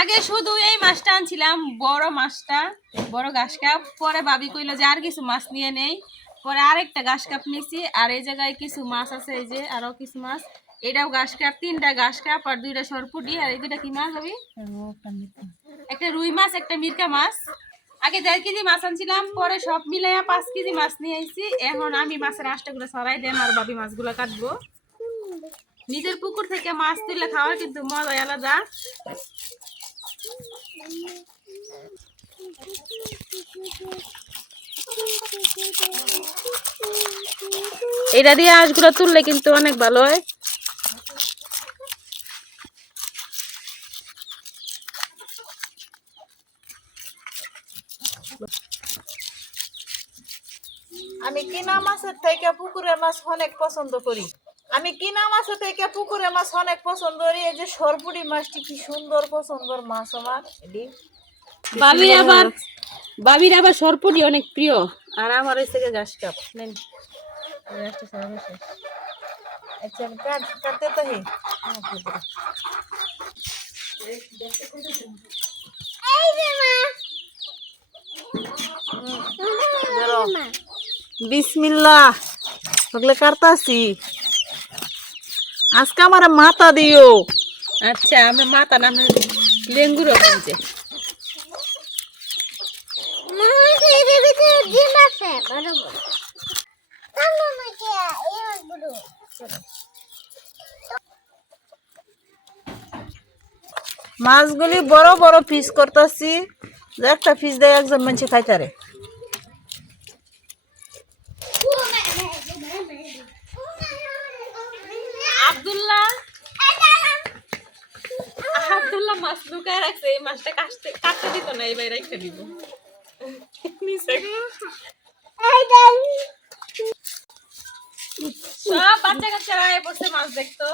আগে শুধু এই মাছটা আনছিলাম বড় মাছটা বড় ঘাস কাপ। পরে ভাবি কইলো যে আর কিছু মাছ নিয়ে নেই। পরে আরেকটা ঘাস কাপ নিছি আর এই জায়গায় কিছু মাছ আছে এই যে আরও কিছু মাছ। এটাও ঘাস কাপ তিনটা ঘাস কাপ আর দুইটা সরপুটি। আর এই দুইটা কি মাছ হবে একটা রুই মাছ একটা মিরকা মাছ। আগে দেড় কেজি মাছ আনছিলাম, পরে সব মিলাইয়া পাঁচ কেজি মাছ নিয়ে আইছি। এখন আমি মাছের আঁশটাগুলো সরাই দেন, আর ভাবি মাছগুলো কাটবো। নিজের পুকুর থেকে মাছ তুলে খাওয়ার কিন্তু মজাই আলাদা। এটা দিয়ে আঁশগুলো তুললে কিন্তু অনেক ভালো হয়। কিনা মাছের থেকে পুকুরের মাছ অনেক পছন্দ করি। আমি কিনা মাছের থেকে পুকুরের মাছ অনেক পছন্দ করি। এই যে সরপুরি মাছটি কি সুন্দর পছন্দর মাছ আমার। বাবির আবার বাবির আবার সরপুরি অনেক প্রিয়। আর আমার হচ্ছে গিয়ে ঘাস কাপ। নেন। এই। আচ্ছা কাট কাটতে তো হে। বিসমিল্লাহ। ওগুলো কাটতাছি। আজকে আমার মাথা দিও। আচ্ছা আমি মাথা নামে লেঙ্গুরও বলছে মাছগুলি বড় বড় পিস করতেছি। একটা পিস দেয় একজন মানুষ খাইতারে। আব্দুল্লাহ। আব্দুল্লাহ মাছ লুকায় রাখছে এই মাছটা কাটতে কাটতে দিত না এই বাইরে রেখে দিব। সব বাচ্চা কাচ্চারা আয় বসে মাছ দেখতো।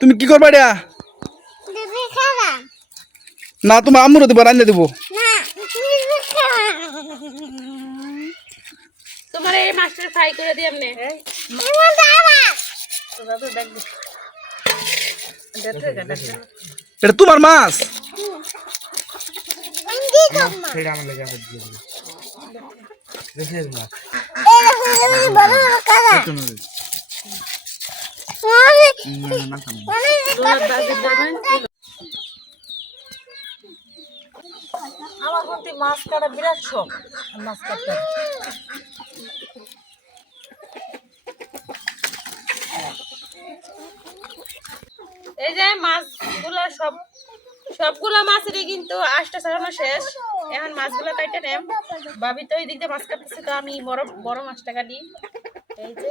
তুমি কি করবা এটা? না তোমার আম্মুরও দেবো রান্না দেবো। তোমার এই মাছটা ফ্রাই করে দিই আপনি এটা তোমার মাছ। আমার কিন্তু মাছ কাটা বিরাট শখ মাছ কাটতে এই যে মাছগুলো সব সবগুলো মাছেরই কিন্তু আশটা ছাড়ানো শেষ। এখন মাছগুলো কাটে নেম। ভাবি তো এই দিক দিয়ে মাছ কাটতেছে, তো আমি বড় বড় মাছটা কাটি। এই যে।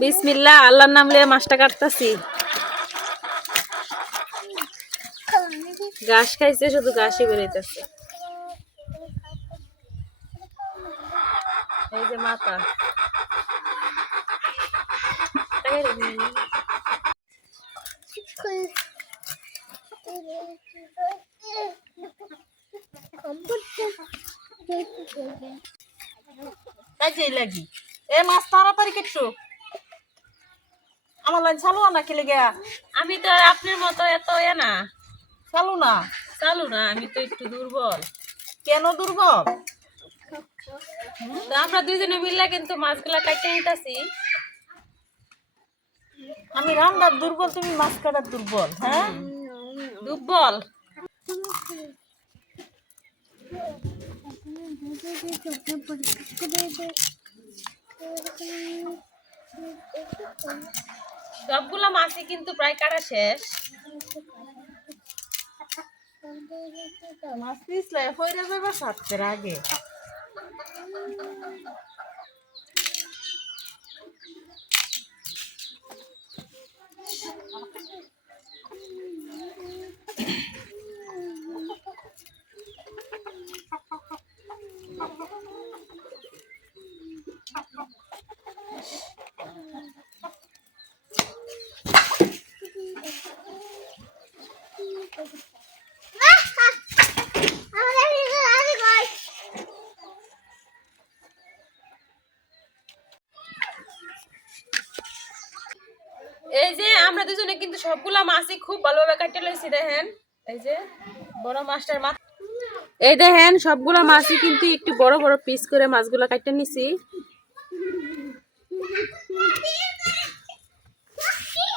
বিসমিল্লাহ আল্লাহর নাম লিয়ে মাছটা কাটতাছি। ঘাস খাইছে শুধু ঘাসই বেরোইতেছে এই যে মাথা। কাজে লাগি। এ মাছ তাড়াতাড়ি কেটছো? আমার লাইন চালু না খেলে গিয়া আমি তো আপনার মতো এত এ না। চালু না? চালু না আমি তো একটু দুর্বল। কেন দুর্বল? আমরা দুইজনে মিললে কিন্তু মাছগুলা কাটতে নিতেছি। আমি রান্নার দুর্বল তুমি মাছ কাটার দুর্বল হ্যাঁ? দুর্বল। সবগুলো মাছই কিন্তু প্রায় কাটা শেষ। মাছ পিছলে হয়ে যাবে সাতটার আগে? এই যে আমরা দুজনে কিন্তু সবগুলা মাছই খুব ভালোভাবে কাটতে লইছি, দেখেন। এই যে বড় মাছটার মাছ এই দেখেন, সবগুলা মাছই কিন্তু একটু বড় বড় পিস করে মাছগুলা কাটতে নিছি।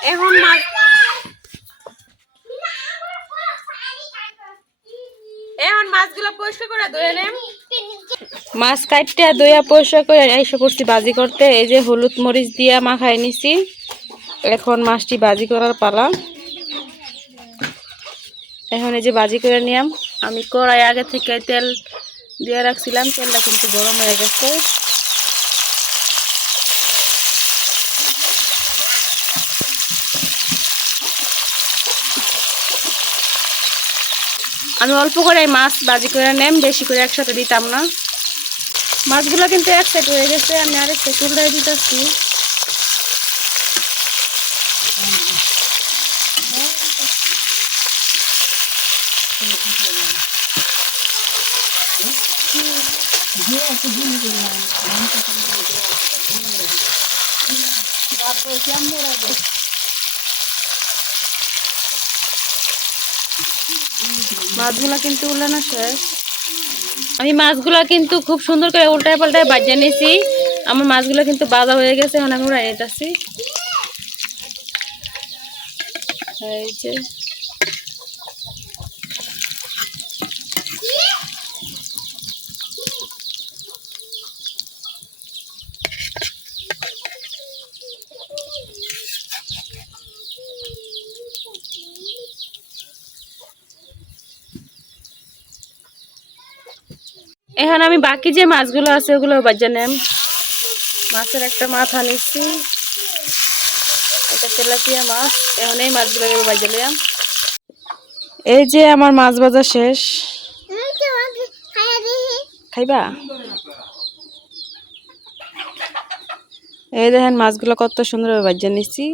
এখন মাছ কাটতে দইয়া পরিষ্কার করে এসে পড়ছি বাজি করতে। এই যে হলুদ মরিচ দিয়া মাখাই নিছি। এখন মাছটি বাজি করার পালা। এখন এই যে বাজি করে নিলাম। আমি কড়াই আগে থেকে তেল দিয়ে রাখছিলাম। তেলটা কিন্তু গরম হয়ে গেছে। আমি অল্প করে মাছ বাজি করে নেম, বেশি করে একসাথে দিতাম না। মাছগুলো কিন্তু এক সাইড হয়ে গেছে, আমি আরেক সাইড উল্টাই দিতেছি। মাছগুলো কিন্তু উল্টানো শেষ। আমি মাছগুলো কিন্তু খুব সুন্দর করে উল্টায় পাল্টায় বাজিয়ে নিয়েছি আমার মাছগুলো কিন্তু বাজা হয়ে গেছে, এখন আমি উড়াই এই যে। এখন আমি বাকি যে মাছগুলো আছে ওগুলো বাজা নেম মাছের একটা মাথা নিচ্ছি। এটা তেলাপিয়া মাছ। এখন এই মাছগুলো বাজা এই যে আমার মাছ ভাজা শেষ। খাইবা? এই দেখেন মাছগুলো কত সুন্দরভাবে বাজা নিচ্ছি।